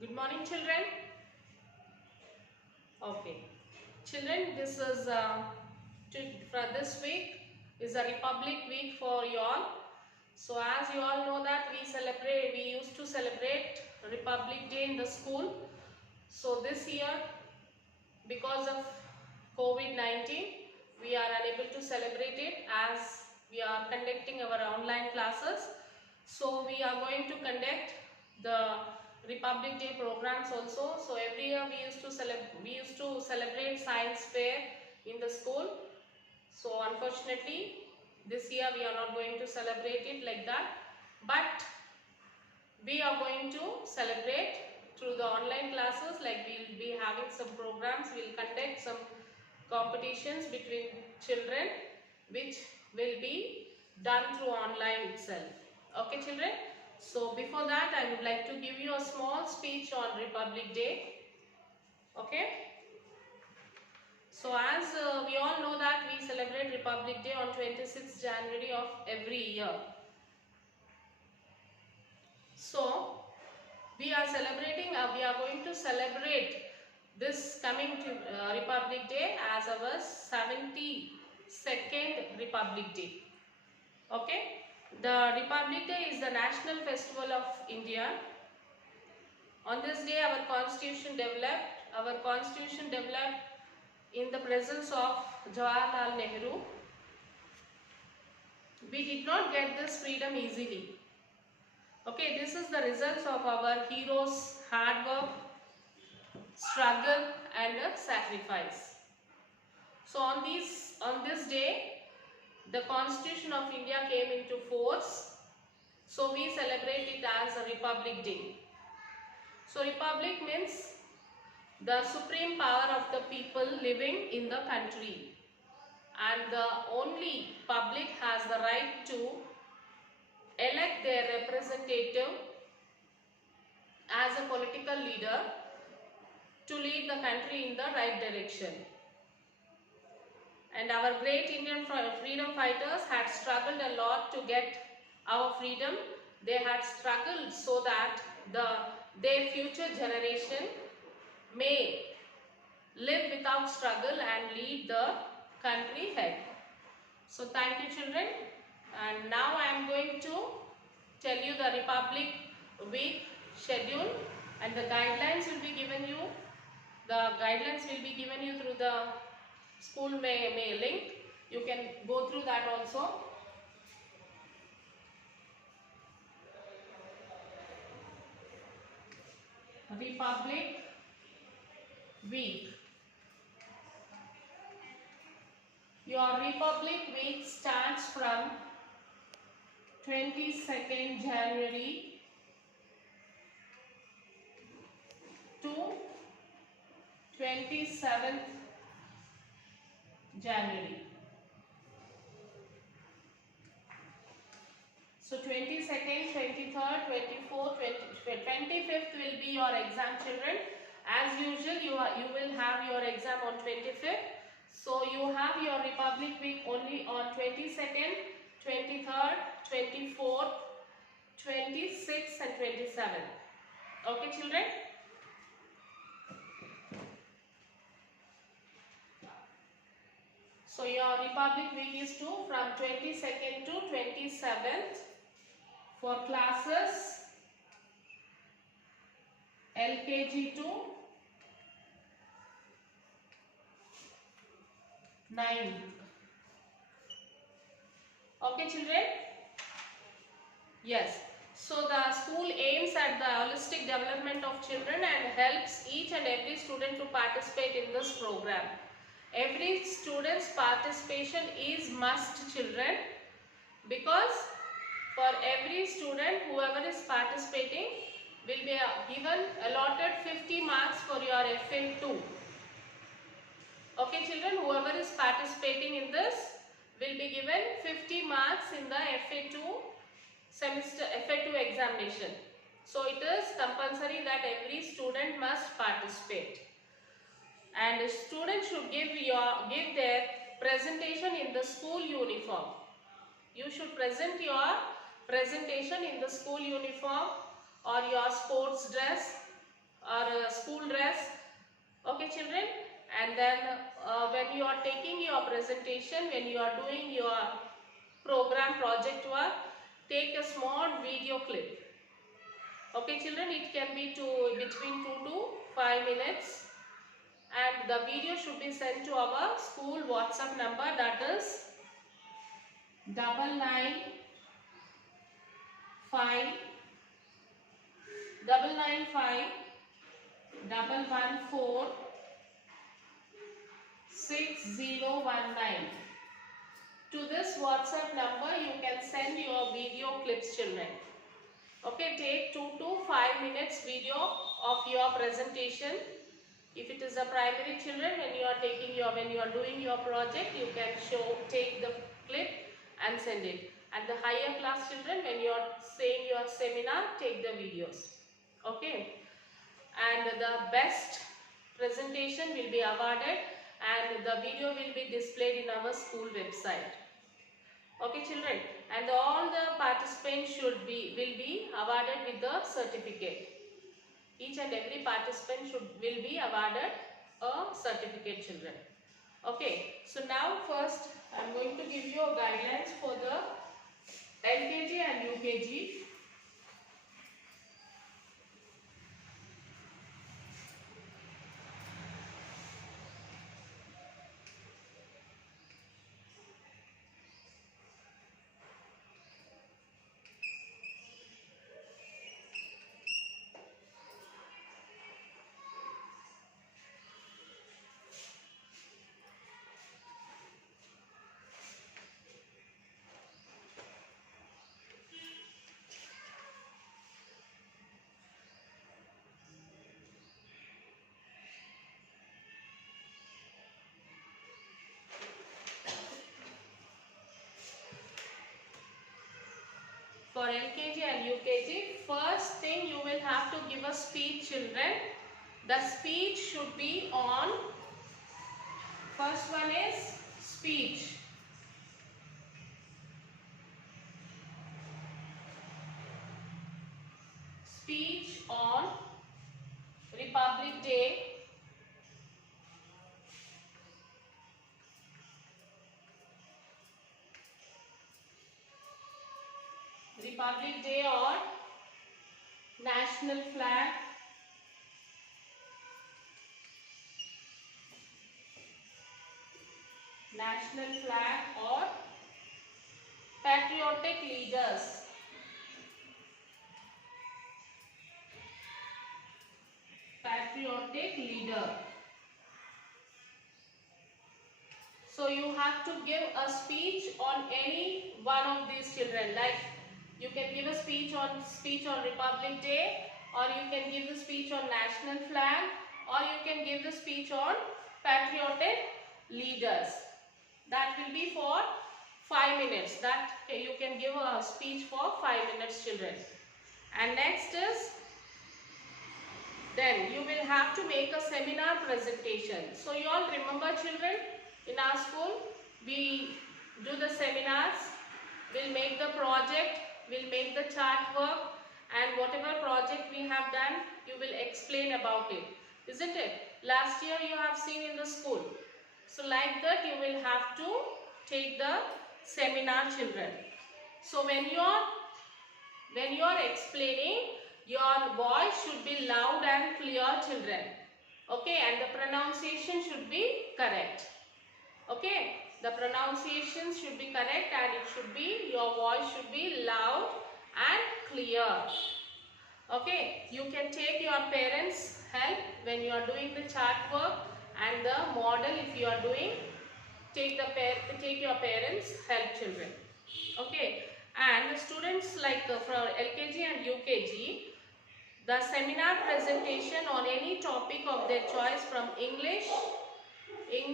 Good morning, children. Okay, children, this is for this week is a Republic Week for you all. So, as you all know that we used to celebrate Republic Day in the school. So, this year, because of COVID-19, we are unable to celebrate it as we are conducting our online classes. So we are going to conduct the Republic Day programs also. So every year we used to celebrate science fair in the school. So unfortunately this year we are not going to celebrate it like that, but we are going to celebrate through the online classes. Like we will be having some programs, we will conduct some competitions between children which will be done through online itself. Okay, children. So before that I would like to give you a small speech on Republic Day. Okay. So as we all know that we celebrate Republic Day on 26th January of every year. So we are going to celebrate this coming to Republic Day as our 72nd Republic Day. Okay, the Republic Day is the national festival of India. On this day our constitution developed in the presence of Jawaharlal Nehru. We did not get this freedom easily. Okay, this is the results of our heroes' hard work, struggle and sacrifice. So on this day, the Constitution of India came into force. So we celebrate it as a Republic Day. So Republic means the supreme power of the people living in the country, and the only public has the right to elect their representative as a political leader to lead the country in the right direction. And our great Indian freedom fighters had struggled a lot to get our freedom. They had struggled so that their future generation may live without struggle and lead the country ahead. So thank you, children. And now I am going to tell you the Republic Week schedule, and the guidelines will be given you. The guidelines will be given you through the school may link. You can go through that also. Republic Week. Your Republic Week starts from 22nd January to 27th January. So 22nd, 23rd, 24th, 25th will be your exam, children. As usual, you will have your exam on 25th. So you have your Republic Week only on 22nd, 23rd, 24th, 26th and 27th. Okay, children? So your Republic Week is from 22nd to 27th for classes LKG to 9th. Okay, children? Yes. So the school aims at the holistic development of children and helps each and every student to participate in this program. Every student's participation is must, children, because for every student whoever is participating will be given allotted 50 marks for your FL2. Okay, children, whoever is participating in this will be given 50 marks in the FA2 examination. So it is compulsory that every student must participate. And students should give their presentation in the school uniform. You should present your presentation in the school uniform or your sports dress or school dress. Okay children, and then when you are taking your presentation, when you are doing your program project work, take a small video clip. Okay children, it can be between 2 to 5 minutes, and the video should be sent to our school WhatsApp number, that is 995 114 6019. To this WhatsApp number you can send your video clips children. Okay, take 2 to 5 minutes video of your presentation. If it is a primary children, when you are doing your project, you can take the clip and send it. And the higher class children, when you are saying your seminar, take the videos. Okay. And the best presentation will be awarded, and the video will be displayed in our school website. Okay children, and all the participants will be awarded with the certificate. Each and every participant will be awarded a certificate children. Okay, so now first I am going to give you guidelines for the LKG and UKG. For LKG and UKG, first thing you will have to give a speech children. The speech should be on, first one is speech. Speech on Republic Day. Republic Day or national flag. National flag or patriotic leaders. Patriotic leader. So you have to give a speech on any one of these children. Like you can give a speech on Republic Day, or you can give the speech on national flag, or you can give the speech on patriotic leaders. That will be for 5 minutes. That you can give a speech for 5 minutes children. And next is, then you will have to make a seminar presentation. So you all remember children, in our school we do the seminars, we'll make the project, we'll make the chart work, and whatever project we have done, you will explain about it, isn't it? Last year you have seen in the school. So like that you will have to take the seminar children. So when you are explaining, your voice should be loud and clear children. Okay, and the pronunciation should be correct. Okay, the pronunciation should be correct, and your voice should be loud and clear. Okay, you can take your parents' help when you are doing the chart work, and the model if you are doing, take your parents' help children. Okay, and the students like for LKG and UKG, the seminar presentation on any topic of their choice from English,